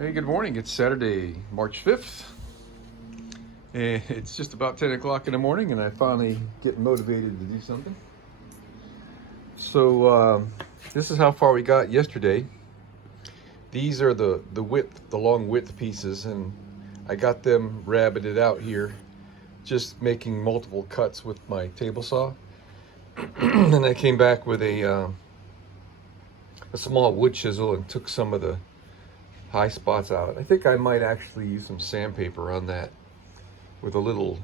Hey, good morning. It's Saturday, March 5th. And it's just about 10 o'clock in the morning, and I finally get motivated to do something. So, this is how far we got yesterday. These are the long width pieces, and I got them rabbited out here, just making multiple cuts with my table saw. And I came back with a small wood chisel and took some of the high spots out. I think I might actually use some sandpaper on that with a little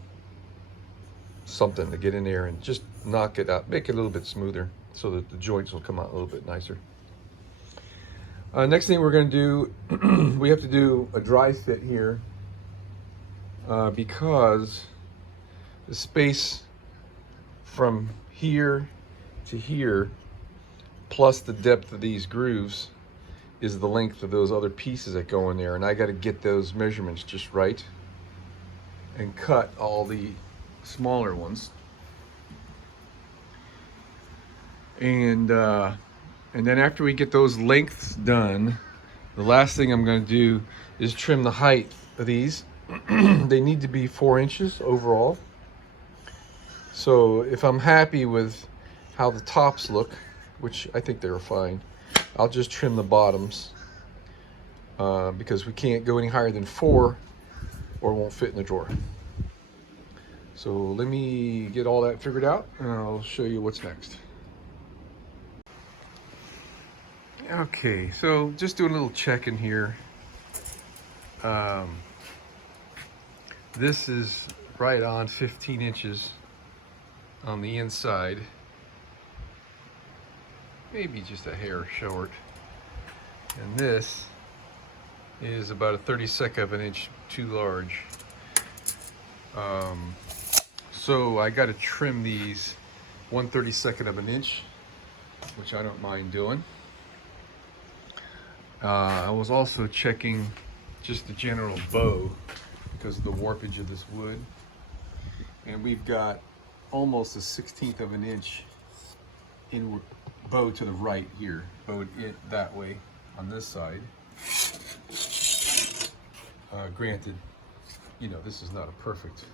something to get in there and just knock it out, make it a little bit smoother so that the joints will come out a little bit nicer. Next thing we're going to do, we have to do a dry fit here because the space from here to here plus the depth of these grooves is the length of those other pieces that go in there, and I got to get those measurements just right and cut all the smaller ones. And then after we get those lengths done, the last thing I'm going to do is trim the height of these. They need to be 4 inches overall. So if I'm happy with how the tops look, which I think they're fine, I'll just trim the bottoms because we can't go any higher than 4 or it won't fit in the drawer. So let me get all that figured out and I'll show you what's next. Okay, so just doing a little check in here. This is right on 15 inches on the inside. Maybe just a hair short. And this is about a 32nd of an inch too large. So I got to trim these 1/32 of an inch, which I don't mind doing. I was also checking just the general bow because of the warpage of this wood. And we've got almost a 1/16 of an inch in bow to the right here, bowed it that way on this side. Granted, you know, this is not a perfect.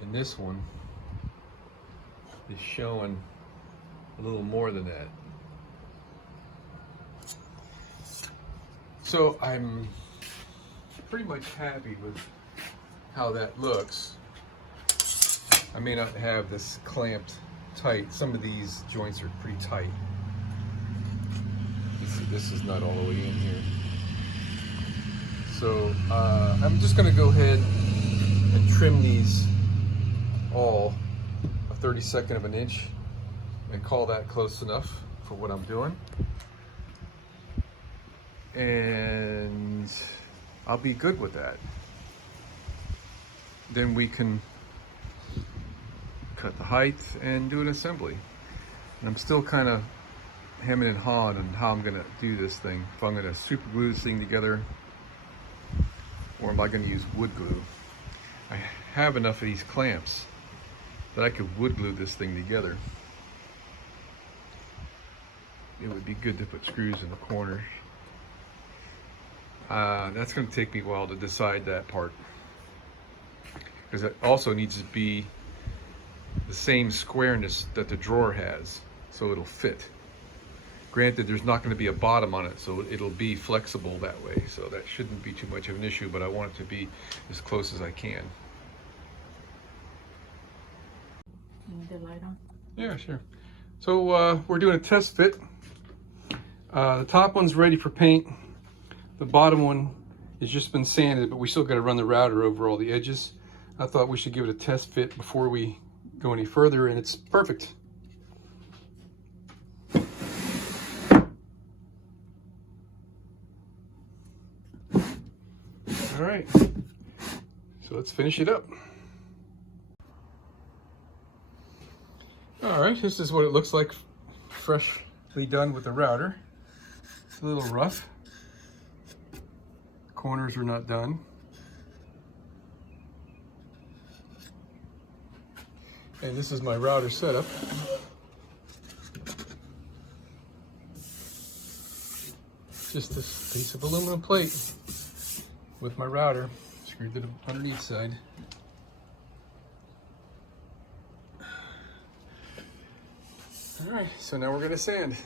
And this one is showing a little more than that. So I'm pretty much happy with how that looks. I may not have this clamped tight. Some of these joints are pretty tight. This is not all the way in here. So I'm just going to go ahead and trim these all a 1/32 of an inch and call that close enough for what I'm doing. And I'll be good with that. Then we can cut the height and do an assembly. And I'm still kind of hemming and hawing on how I'm going to do this thing. If I'm going to super glue this thing together or am I going to use wood glue. I have enough of these clamps that I could wood glue this thing together. It would be good to put screws in the corner. That's going to take me a while to decide that part, because it also needs to be the same squareness that the drawer has, so it'll fit. Granted, there's not going to be a bottom on it, so it'll be flexible that way, so that shouldn't be too much of an issue, but I want it to be as close as I can. You need the light on? Yeah, sure. So we're doing a test fit. The top one's ready for paint. The bottom one has just been sanded, but we still got to run the router over all the edges. I thought we should give it a test fit before we go any further, and it's perfect. All right, so let's finish it up. All right, this is what it looks like freshly done with the router. It's a little rough. Corners are not done. And this is my router setup. just this piece of aluminum plate with my router screwed to the underneath side. All right, so now we're gonna sand.